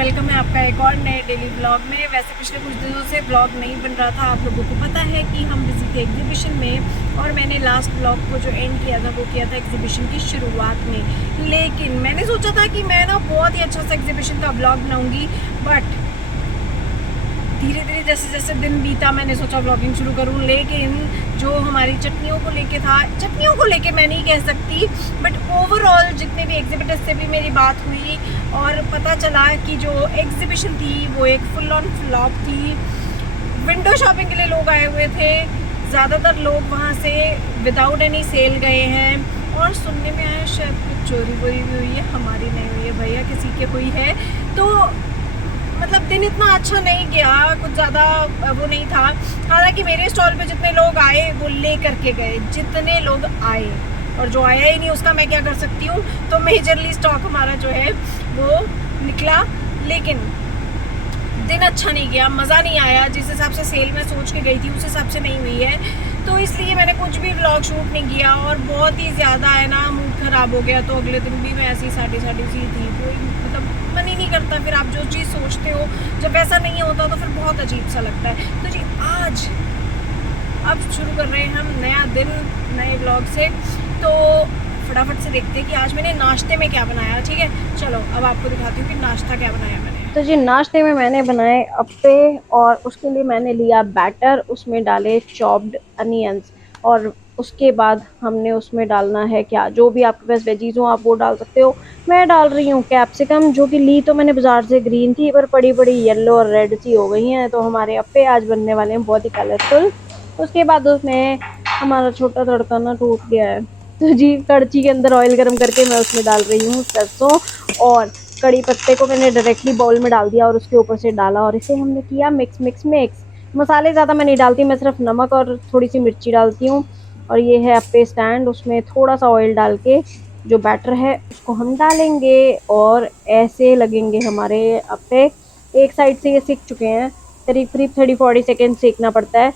Welcome है आपका एक और नए डेली ब्लॉग में। वैसे पिछले कुछ दिनों से ब्लॉग नहीं बन रहा था, आप लोगों को पता है कि हम बिजी थे एग्जीबिशन में और मैंने लास्ट ब्लॉग को जो एंड किया था वो किया था एग्जीबिशन की शुरुआत में। लेकिन मैंने सोचा था कि मैं ना बहुत ही अच्छा सा एग्जीबिशन का ब्लॉग बनाऊंगी, बट धीरे धीरे जैसे जैसे दिन बीता मैंने सोचा व्लॉगिंग शुरू करूं। लेकिन जो हमारी चटनियों को लेके था, चटनियों को लेके मैं नहीं कह सकती, बट ओवरऑल जितने भी एग्जिबिटर्स से भी मेरी बात हुई और पता चला कि जो एग्जीबिशन थी वो एक फुल ऑन फ्लॉप थी। विंडो शॉपिंग के लिए लोग आए हुए थे, ज़्यादातर लोग वहाँ से विदाउट एनी सेल गए हैं और सुनने में आया शायद कुछ चोरी वोरी भी हुई है। हमारी नहीं हुई है भैया, किसी के हुई है। तो मतलब दिन इतना अच्छा नहीं गया, कुछ ज़्यादा वो नहीं था। हालांकि मेरे स्टॉल पे जितने लोग आए वो ले करके गए, जितने लोग आए, और जो आया ही नहीं उसका मैं क्या कर सकती हूँ। तो मेजरली स्टॉक हमारा जो है वो निकला, लेकिन दिन अच्छा नहीं गया, मज़ा नहीं आया। जिस हिसाब से सेल में सोच के गई थी उस हिसाब से नहीं हुई है, तो इसलिए मैंने कुछ भी व्लॉग शूट नहीं किया और बहुत ही ज़्यादा है ना मूड ख़राब हो गया। तो अगले दिन भी मैं ऐसी साड़ी सी थी, कोई मतलब मन ही नहीं करता। फिर आप जो चीज़ सोचते हो जब वैसा नहीं होता तो फिर बहुत अजीब सा लगता है। तो जी आज अब शुरू कर रहे हैं हम नया दिन नए व्लॉग से, तो फटाफट से देखते हैं कि आज मैंने नाश्ते में क्या बनाया। ठीक है, चलो अब आपको दिखाती हूँ कि नाश्ता क्या बनाया मैंने। तो जी नाश्ते में मैंने बनाए अप्पे और उसके लिए मैंने लिया बैटर, उसमें डाले चॉप्ड अनियंस और उसके बाद हमने उसमें डालना है क्या, जो भी आपके पास वेजीज हो आप वो डाल सकते हो। मैं डाल रही हूँ कैप्सिकम, जो कि ली तो मैंने बाजार से ग्रीन थी पर बड़ी बड़ी येलो और रेड सी हो गई हैं। तो हमारे अप्पे आज बनने वाले हैं बहुत ही कलरफुल। उसके बाद उसमें हमारा छोटा तड़का ना टूट गया है, तो जी कड़छी के अंदर ऑयल गर्म करके मैं उसमें डाल रही हूँ सरसों और कड़ी पत्ते को मैंने डायरेक्टली बाउल में डाल दिया और उसके ऊपर से डाला और इसे हमने किया मिक्स मिक्स मिक्स। मसाले ज़्यादा मैं नहीं डालती, मैं सिर्फ नमक और थोड़ी सी मिर्ची डालती हूँ। और ये है अप्पे स्टैंड, उसमें थोड़ा सा ऑयल डाल के जो बैटर है उसको हम डालेंगे और ऐसे लगेंगे हमारे अप्पे। एक साइड से ये सीख चुके हैं, करीब करीब 30-40 सेकेंड सेकना पड़ता है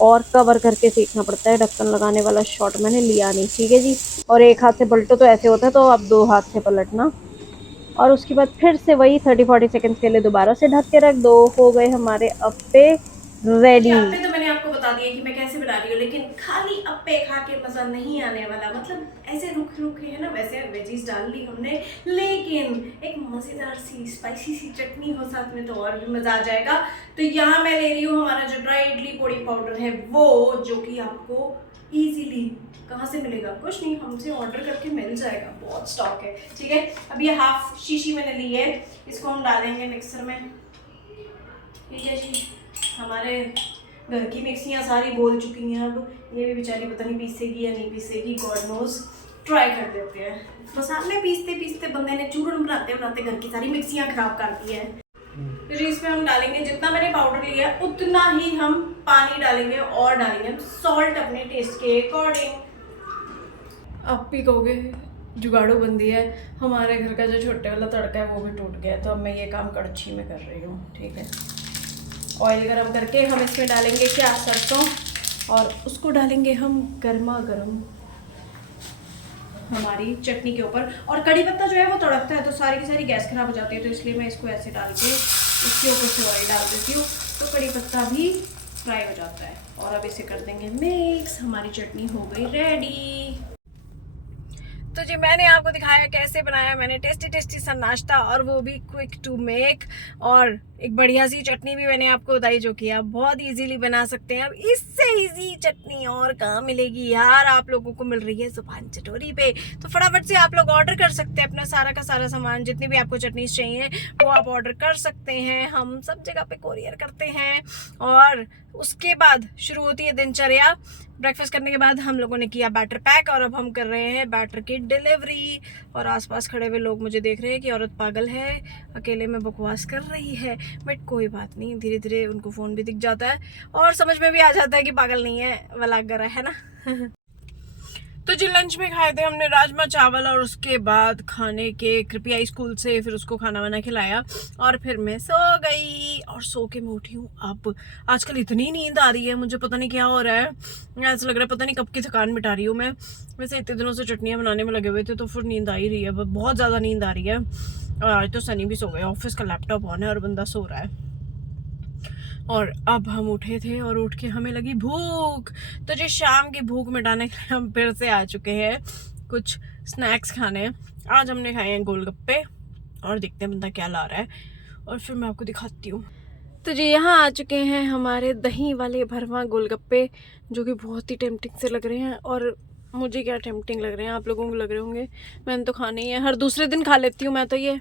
और कवर करके सीखना पड़ता है। ढक्कन लगाने वाला शॉट मैंने लिया नहीं, ठीक है जी। और एक हाथ से पलटो तो ऐसे होता है, तो अब 2 हाथ से पलटना और उसके बाद फिर से वही 30-40 सेकंड्स के लिए दोबारा से ढक के रख दो। हो गए हमारे अप्पे रेडी। अप्पे तो मैंने आपको बता दिया कि मैं कैसे बना रही हूँ, लेकिन खाली अप्पे खा के मजा नहीं आने वाला। मतलब ऐसे रुखे रुखे है ना, वैसे वेजीज डाल ली हमने, लेकिन एक मजेदार सी स्पाइसी सी चटनी हो साथ में तो और भी मजा आ जाएगा। तो यहाँ मैं ले रही हूँ हमारा जो ड्राई इडली पोड़ी पाउडर है वो, जो कि आपको इजीली कहाँ से मिलेगा, कुछ नहीं, हमसे ऑर्डर करके मिल जाएगा, बहुत स्टॉक है। ठीक है, अब ये हाफ शीशी मैंने ली है, इसको हम डालेंगे मिक्सर में। ठीक है जी, हमारे घर की मिक्सियाँ सारी बोल चुकी हैं, अब ये भी बेचारी पता नहीं पीसेगी या नहीं पीसेगी, गॉड नोज। ट्राई कर देते हैं। मसाले पीसते पीसते बंदे ने चूरन बनाते बनाते घर की सारी मिक्सियाँ खराब कर दी है। फिर इसमें हम डालेंगे जितना मैंने पाउडर लिया है उतना ही हम पानी डालेंगे और डालेंगे हम सॉल्ट अपने टेस्ट के अकॉर्डिंग। आप भी कहोगे जुगाड़ू बंदी है, हमारे घर का जो छोटे वाला तड़का है वो भी टूट गया, तो अब मैं ये काम कड़छी में कर रही हूँ। ठीक है, ऑयल गरम करके हम इसमें डालेंगे क्या, सरसों, और उसको डालेंगे हम गर्मा गर्म हमारी चटनी के ऊपर। और कड़ी पत्ता जो है वो तड़कता है तो सारी की सारी गैस खराब हो जाती है, तो इसलिए मैं इसको ऐसे डाल के इसके ऊपर से ऑयल डाल देती हूँ, तो कड़ी पत्ता भी फ्राई हो जाता है। और अब इसे कर देंगे मिक्स, हमारी चटनी हो गई रेडी। तो जी मैंने आपको दिखाया कैसे बनाया मैंने टेस्टी टेस्टी सा नाश्ता, और वो भी क्विक टू मेक, और एक बढ़िया सी चटनी भी मैंने आपको बताई जो कि आप बहुत इजीली बना सकते हैं। अब इससे इजी चटनी और कहाँ मिलेगी यार, आप लोगों को मिल रही है जुबान चटोरी पे। तो फटाफट से आप लोग ऑर्डर कर सकते हैं अपना सारा का सारा सामान, जितनी भी आपको चटनीज चाहिए वो आप ऑर्डर कर सकते हैं, हम सब जगह पे कोरियर करते हैं। और उसके बाद शुरू होती है दिनचर्या। ब्रेकफास्ट करने के बाद हम लोगों ने किया बैटर पैक और अब हम कर रहे हैं बैटर की डिलीवरी। और आसपास खड़े हुए लोग मुझे देख रहे हैं कि औरत पागल है, अकेले में बकवास कर रही है, बट कोई बात नहीं, धीरे धीरे उनको फ़ोन भी दिख जाता है और समझ में भी आ जाता है कि पागल नहीं है, वलागर है ना। तो जी लंच में खाए थे हमने राजमा चावल, और उसके बाद खाने के कृपया आई स्कूल से, फिर उसको खाना वाना खिलाया और फिर मैं सो गई। और सो के मैं उठी हूँ अब। आजकल इतनी नींद आ रही है, मुझे पता नहीं क्या हो रहा है, ऐसा लग रहा है पता नहीं कब की थकान मिटा रही हूँ मैं। वैसे इतने दिनों से चटनियाँ बनाने में लगे हुए थे तो फिर नींद आ ही रही है, बहुत ज़्यादा नींद आ रही है। और आज तो सनी भी सो गए, ऑफिस का लैपटॉप ऑन है और बंदा सो रहा है। और अब हम उठे थे और उठ के हमें लगी भूख, तो जी शाम की भूख मिटाने के लिए हम फिर से आ चुके हैं कुछ स्नैक्स खाने। आज हमने खाए हैं गोलगप्पे और देखते हैं बंदा क्या ला रहा है और फिर मैं आपको दिखाती हूँ। तो जी यहाँ आ चुके हैं हमारे दही वाले भरवा गोलगप्पे, जो कि बहुत ही टेम्पटिंग से लग रहे हैं। और मुझे क्या टेम्पटिंग लग रहे हैं, आप लोगों को लग रहे होंगे। मैंने तो खाने ही है, हर दूसरे दिन खा लेती हूँ मैं तो ये,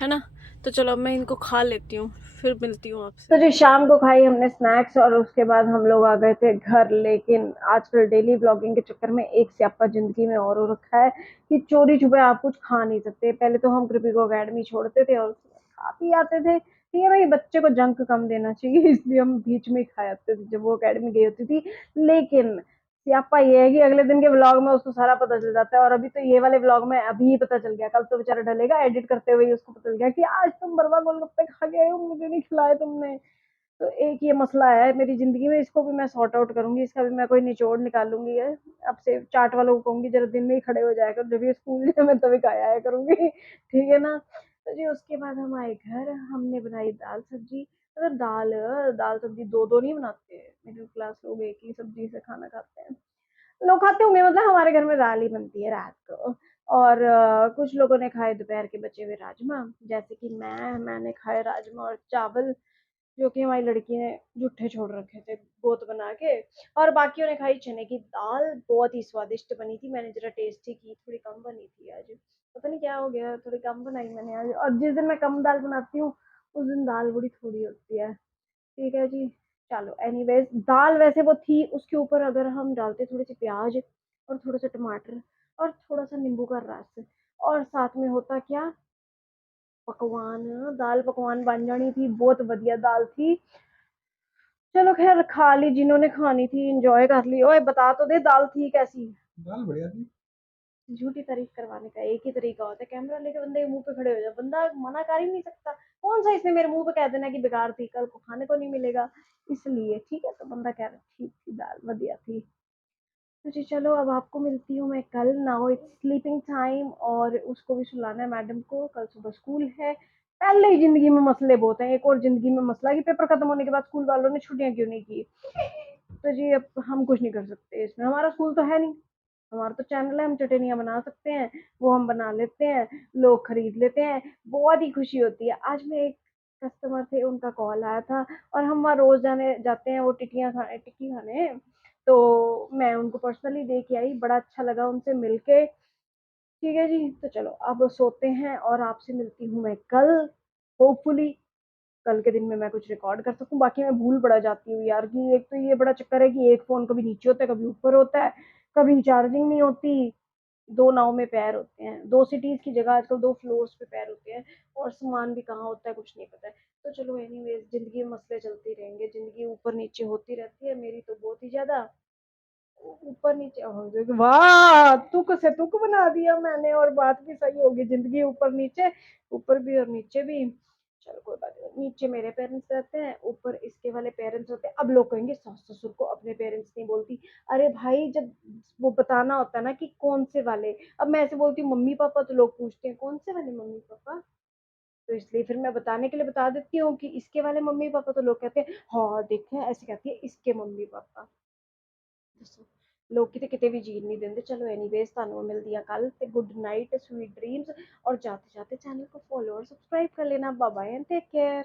है ना। तो चलो अब मैं इनको खा लेती हूँ, फिर मिलती हूँ आपसे। तो जी शाम को खाई हमने स्नैक्स और उसके बाद हम लोग आ गए थे घर। लेकिन आजकल डेली ब्लॉगिंग के चक्कर में एक स्यापा जिंदगी में और हो रखा है कि चोरी छुपे आप कुछ खा नहीं सकते। पहले तो हम कृपी को अकेडमी छोड़ते थे और खा पी आते थे। ठीक है भाई, बच्चे को जंक कम देना चाहिए, इसलिए हम बीच में खा आते थे जब वो अकेडमी गई होती थी। लेकिन स्यापा ये है कि अगले दिन के व्लॉग में उसको सारा पता चल जाता है। और अभी तो ये वाले व्लॉग में अभी ही पता चल गया, कल तो बेचारा डलेगा एडिट करते हुए ही उसको पता चल गया कि आज तुम बरवा गोलगप्पे खा गए हो, मुझे नहीं खिलाए तुमने। तो एक ये मसला है मेरी जिंदगी में, इसको भी मैं सॉर्ट आउट करूंगी, इसका भी मैं कोई निचोड़ निकालूंगी है। अब से चाट वालों को कहूंगी जरा दिन में ही खड़े हो जाया कर, जब ये स्कूल जाए मैं तभी खाया आया करूंगी, ठीक है ना। तो जी उसके बाद हम आए घर, हमने बनाई दाल सब्जी। मतलब दाल दाल सब्जी दो दो नहीं बनाते, मिडिल क्लास लोग एक ही सब्जी से खाना खाते हैं। लोग खाते होंगे, मतलब हमारे घर में दाल ही बनती है रात को। और कुछ लोगों ने खाए दोपहर के बचे हुए राजमा, जैसे कि मैंने खाए राजमा और चावल, जो कि हमारी लड़की ने जूठे छोड़ रखे थे गोत बना के। और बाकियों ने खाई चने की दाल, बहुत ही स्वादिष्ट बनी थी। मैंने जरा टेस्ट ही की, थोड़ी कम बनी थी आज, पता नहीं क्या हो गया, थोड़ी कम बनाई मैंने आज। और जिस दिन मैं कम दाल बनाती हूँ उस दिन दाल बड़ी थोड़ी होती है, ठीक है जी। चलो एनीवेज, दाल वैसे वो थी, उसके ऊपर अगर हम डालते थोड़े से प्याज और थोड़ा सा टमाटर और थोड़ा सा नींबू का रस, और साथ में होता क्या, पकवान, दाल पकवान बन जानी थी। बहुत बढ़िया दाल थी। चलो खैर खा ली, जिन्होंने खानी थी एंजॉय कर ली। ओए बता तो दे दाल थी कैसी। दाल बढ़िया थी। झूठी तारीफ करवाने का एक ही तरीका होता है, कैमरा लेके बंदे के मुंह पे खड़े हो जाओ, बंदा मना कर ही नहीं सकता। कौन सा इसने मेरे मुंह पे कह देना कि बेकार थी, कल को खाने को नहीं मिलेगा, इसलिए ठीक है। तो बंदा कह रहा ठीक थी दाल, बढ़िया थी। तो जी चलो अब आपको मिलती हूँ मैं कल। नाउ इट्स स्लीपिंग टाइम, और उसको भी सुलाना है मैडम को, कल सुबह स्कूल है। पहले ही जिंदगी में मसले बहुत हैं, एक और जिंदगी में मसला कि पेपर खत्म होने के बाद स्कूल वालों ने छुट्टियां क्यों नहीं की। तो जी अब हम कुछ नहीं कर सकते इसमें, हमारा स्कूल तो है नहीं। हमारा तो चैनल है, हम चटनियाँ बना सकते हैं, वो हम बना लेते हैं, लोग खरीद लेते हैं, बहुत ही खुशी होती है। आज मैं एक कस्टमर थे, उनका कॉल आया था, और हम वहाँ रोज जाने जाते हैं वो टिक्की खाने। तो मैं उनको पर्सनली दे के आई, बड़ा अच्छा लगा उनसे मिलके। ठीक है जी, तो चलो अब सोते हैं और आपसे मिलती हूँ मैं कल, होपफुली कल के दिन में मैं कुछ रिकॉर्ड कर सकूं। बाकी मैं भूल पड़ा जाती हूँ यार, कि एक तो ये बड़ा चक्कर है कि एक फोन कभी नीचे होता है कभी ऊपर होता है, कभी चार्जिंग नहीं होती। दो नाव में पैर होते हैं, दो सिटीज की जगह आजकल दो फ्लोर्स पे पैर होते हैं, और सामान भी कहाँ होता है कुछ नहीं पता है। तो चलो एनीवेज, जिंदगी में मसले चलते रहेंगे, जिंदगी ऊपर नीचे होती रहती है, मेरी तो बहुत ही ज्यादा ऊपर नीचे हो जाएगी। वाह, तुक से तुक बना दिया मैंने, और बात भी सही होगी, जिंदगी ऊपर नीचे, ऊपर भी और नीचे भी। चलो कोई बात नहीं, नीचे मेरे पेरेंट्स रहते हैं, ऊपर इसके वाले पेरेंट्स होते हैं। अब लोग कहेंगे सास ससुर को अपने पेरेंट्स नहीं बोलती। अरे भाई, जब वो बताना होता है ना कि कौन से वाले, अब मैं ऐसे बोलती हूँ मम्मी पापा, तो लोग पूछते हैं कौन से वाले मम्मी पापा। तो इसलिए फिर मैं बताने के लिए बता देती हूँ कि इसके वाले मम्मी पापा, तो लोग कहते हैं हाँ देखे, ऐसे कहती है इसके मम्मी पापा। लोग किते किते भी जीन नहीं देंगे। चलो एनीवेज, ਤੁਹਾਨੂੰ ਮਿਲਦੀ ਆ ਕੱਲ, ਤੇ ਗੁੱਡ ਨਾਈਟ, ਸਵੀਟ ਡ੍ਰੀम्स। और जाते जाते चैनल को फॉलो और सब्सक्राइब कर लेना। Bye bye and take care.